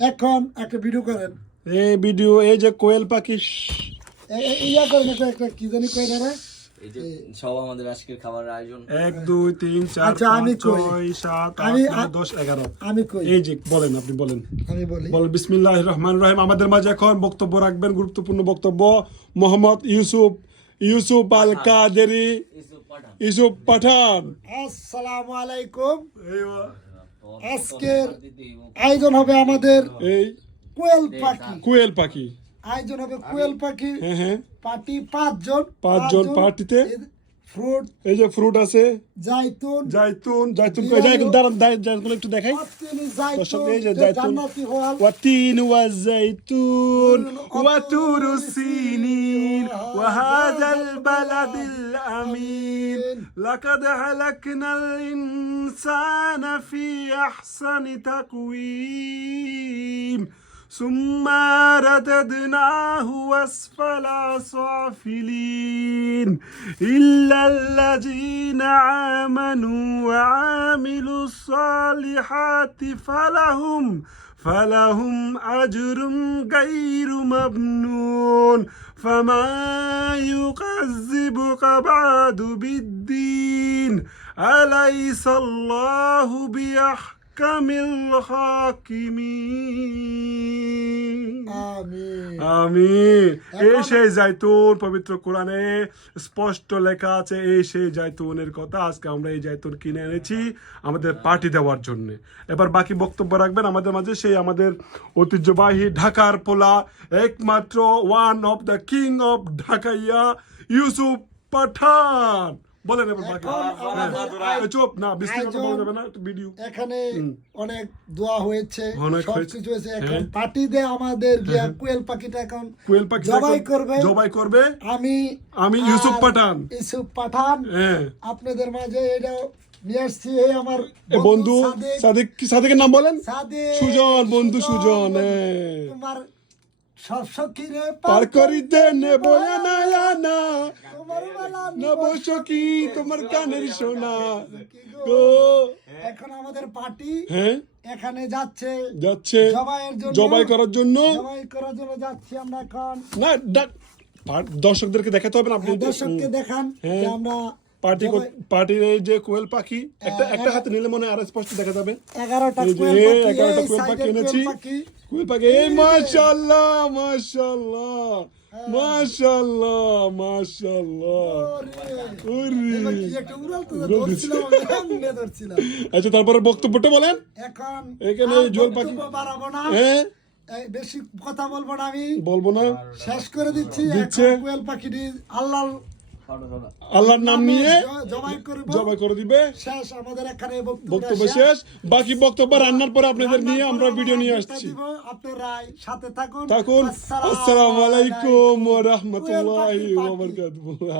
এখন একটা ভিডিও করেন, এই ভিডিও এই যে কোয়েল পাখি ইয়া করেন, একটা কি জানি কয় না, এই যে সব আমাদের আজকের খাবারের আয়োজন 1 2 3 4 আচ্ছা, আমি 5 কই। 6 7 আমি- 8 9 10 11 আমি কই, এই যে বলেন, আপনি বলেন আমি বলি। বলেন। বিসমিল্লাহির রহমানির রহিম। আমাদের মাঝে এখন বক্তব্য রাখবেন, গুরুত্বপূর্ণ বক্তব্য, মোহাম্মদ ইউসুফ আল কাদেরি, ইউসুফ পাঠান। ইউসুফ পাঠান। আসসালামু আলাইকুম। এই আজকের আয়োজন হবে আমাদের এই কোয়েল পাখি, কোয়েল পাখি, আয়োজন হবে কোয়েল পাখি হ্যাঁ হ্যাঁ, পার্টি, পাঁচজন পার্টিতে ফ্রুট, এই যে ফ্রুট আছে, জাইতুন, জাইতুন বিরিয়ানি, দাঁড়ান, জাইতুন একটু দেখাই। পাতিনি, দর্শক, জাইতুন, এই যে জাইতুন, জান্নাতি হওয়াল, والتين والزيتون وطور السينين وهذا البلد الأمين لقد خلقنا الإنسان في أحسن تقويم ثم رددناه أسفل سافلين إلا الذين آمنوا وعملوا الصالحات فلهم أجر غير ممنون فما يكذبك بعد بالدين أليس الله بأحكم الحاكمين আমিন। আমিন। এই সেই জাইতুন, পবিত্র কোরআনে স্পষ্ট লেখা আছে এই সেই জাইতুনের কথা। আজকে আমরা এই জাইতুন কিনে এনেছি আমাদের পার্টি দেওয়ার জন্য। এবার বাকি বক্তব্য রাখবেন আমাদের মাঝে সেই আমাদের ঐতিহ্যবাহী ঢাকার পোলা, একমাত্র one of the king of ঢাকাইয়া, ইউসুফ পাঠান। বলেন এবার বাকি। এখন হ্যাঁ, চুপ না, বিস্তারিত আয়োজন- বলা যাবে না, একটু ভিডিও। এখানে অনেক দোয়া হয়েছে, অনেক সব হয়েছে। কিছু হয়েছে। এখন হ্যাঁ। পার্টিতে আমাদের গিয়া কোয়েল পাখিটা এখন কোয়েল পাখি জবাই করবে। জবাই করবে আমি ইউসুফ আর পাঠান। ইউসুফ পাঠান হ্যাঁ, আপনাদের মাঝে এটা নিয়ে আসছি। এই আমার এ বন্ধু সাদেকের নাম বলেন। সাদেক, সুজন, বন্ধু সুজন। বন্ধু। হ্যাঁ। তোমার সব সখীরে পার করিতে নেব না না, তোমার বেলা নেব সখী তোমার কানের সোনা গো। গো। এখন আমাদের পার্টি হ্যাঁ, এখানে যাচ্ছে যাচ্ছে জবাইয়ের জন্য, জবাই করার জন্য। জবাই করার জন্য যাচ্ছি আমরা এখন। না দর্শকদেরকে দেখাতে হবে না, আপনি দর্শককে দেখান হ্যাঁ। যে আমরা পার্টির এই যে কোয়েল পাখি, একটা হাতে নিলে মনে হয় আরো স্পষ্ট দেখা যাবে। 11টা এই যে কোয়েল পাখি, 11টা এই কোয়েল পাখি সাইডের এনেছি। কোয়েল পাখি। কোয়েল পাখি, এই মাশাআল্লাহ মাশাআল্লাহ মাশাআল্লাহ মাশাআল্লাহ। ওরে, এবার কি একটা উড়াল তো ধরছিলাম, আমি এমনে ধরছিলাম। আচ্ছা, তারপরে বক্তব্যটা বলেন। এখন এখানে আর এই জল পাখি, বক্তব্য বাড়াবো না, হ্যাঁ এই বেশি কথা বলবো না, আমি বলবো না, শেষ করে দিচ্ছি। দিচ্ছে। এখন কোয়েল পাখিটি আল্লাহর নাম নিয়ে জবাই করব, জবাই করে দিবে। শেষ আমাদের এখানে বক্তব্য শেষ। বাকি বক্তব্য রান্নার পরে আপনাদের নিয়ে আমরা ভিডিও নিয়ে আসছি। আপনারা সাথে থাকুন। আসসালামু আলাইকুম ওয়া রাহমাতুল্লাহি ওয়া বারাকাতুহু।